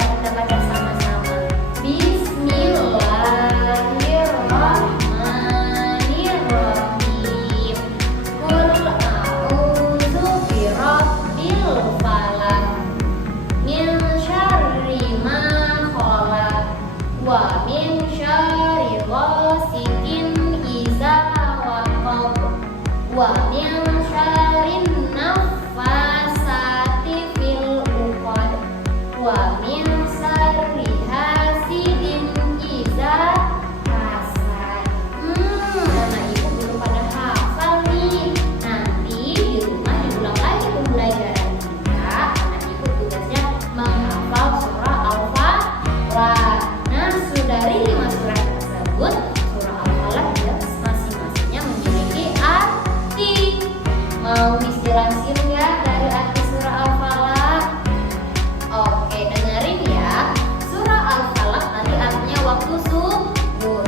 kita baca sama-sama. Bismillahirrahmanirrahim. Qul a'udzu birabbil falaq min syarri ma khalaq wa min syarri ghasikin idza waqab wa min syarrin naffasati fil 'uqad wa min syarri hasidin idza hasad. Anak ibu belum pada hafal nih. Nanti di rumah diulang lagi pembelajaran kita. Anak ibu tugasnya menghafal surah Al-Falaq. Nah, dari 5 surah tersebut, surah Al-Falaq masing-masingnya memiliki arti. Mau dijelasin nggak dari arti surah Al-Falaq? Oke, dengerin ya. Surah Al-Falaq tadi artinya waktu subuh.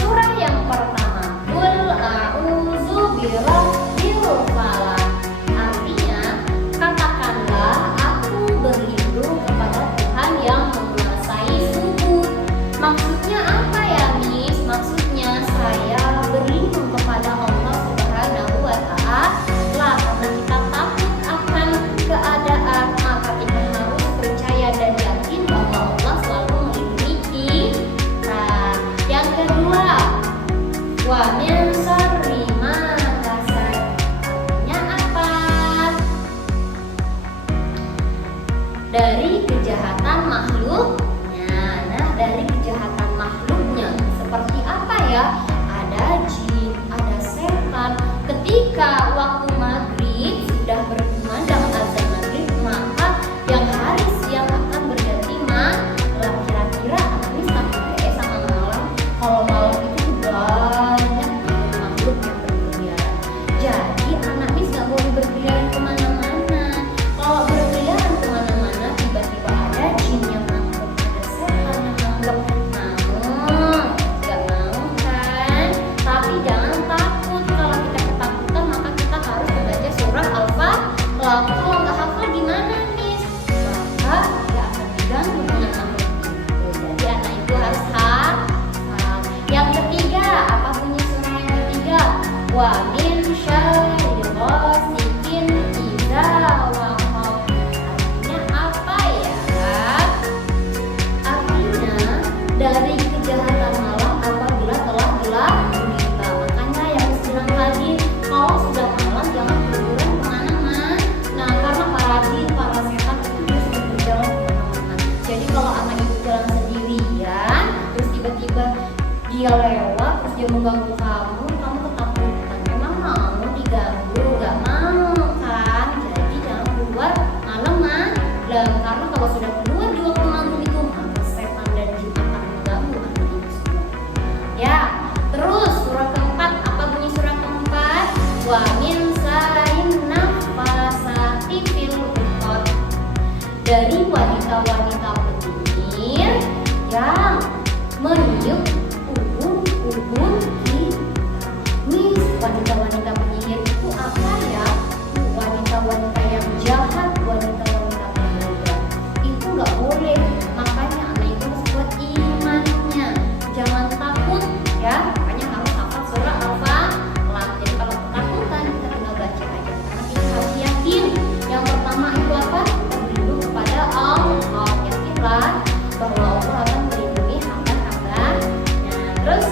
Surah yang pertama, Qul a'udzu birabbil falaq. Artinya, katakanlah aku berlindung kepada Tuhan yang menguasai subuh. Maksudnya apa ya, Miss? Maksudnya saya berlindung kepada Allah Subhanahu wa Ta'ala karena kita takut akan keadaan, maka kita harus percaya dan yakin bahwa Allah selalu melindungi kita. Yang kedua, wa min syarri ma kasab. Artinya apa? Dari kejahatan makhluknya. Nah, dari kejahatan makhluknya seperti apa ya? Ada jin, ada setan. Ketika waktu maghrib sudah berkumandang azan maghrib, maka yang hari siang akan berganti malam. Kira-kira Anis takut sama malam? Kalau malam itu banyak makhluk yang berkeliaran. Jadi anak Anis nggak boleh berkeliaran kemana-mana. Kalau berkeliaran kemana-mana, tiba-tiba ada jin yang nangkep, ada setan yang nangkep. Nggak mau kan? Tapi jangan takut. Kalau kita ketakutan, maka kita harus membaca surah Al-Falaq. Kalau nggak hafal gimana, Miss? Maka nggak akan diganggu dengan makhluk itu. Jadi anak itu harus hafal. Yang ketiga, apa bunyi surah yang ketiga? Wa min syarri ghasikin idza waqab. Artinya apa ya? Artinya dari kejahatan malam apabila telah gelap gulita. Makanya yang bilang tadi, kalau sudah malam jangan berjalan kemana-mana. Nah, karena para jin, para setan itu dia sudah berjalan kemana-mana. Jadi kalau anak itu jalan sendirian, terus tiba-tiba dia lewat, terus dia mengganggu kamu ketakutan. Emang mau diganggu? Gak mau kan? Jadi jangan keluar malam-malam. Karena kalau sudah keluar di waktu malam itu, maka setan dan jin akan mengganggu anak itu semua. Ya, terus surah keempat, apa bunyi surah keempat? Wa min syarrin naffasati fil 'uqad. Dari wanita-wanita penyihir yang meniup ubun-ubun kita. Miss, wanita-wanita penyihir itu apa ya? Wanita-wanita yang jahat, wanita-wanita pembodoh. Itu nggak boleh. Makanya anak itu harus kuat imannya. Jangan takut ya. Makanya harus hafal surah Al-Falaq. Jadi kalau ketakutan kita tinggal baca aja. Karena kita harus yakin. Yang pertama itu apa? Berlindung kepada Allah. Yakinlah bahwa Allah akan melindungi hamba-hambanya. Terus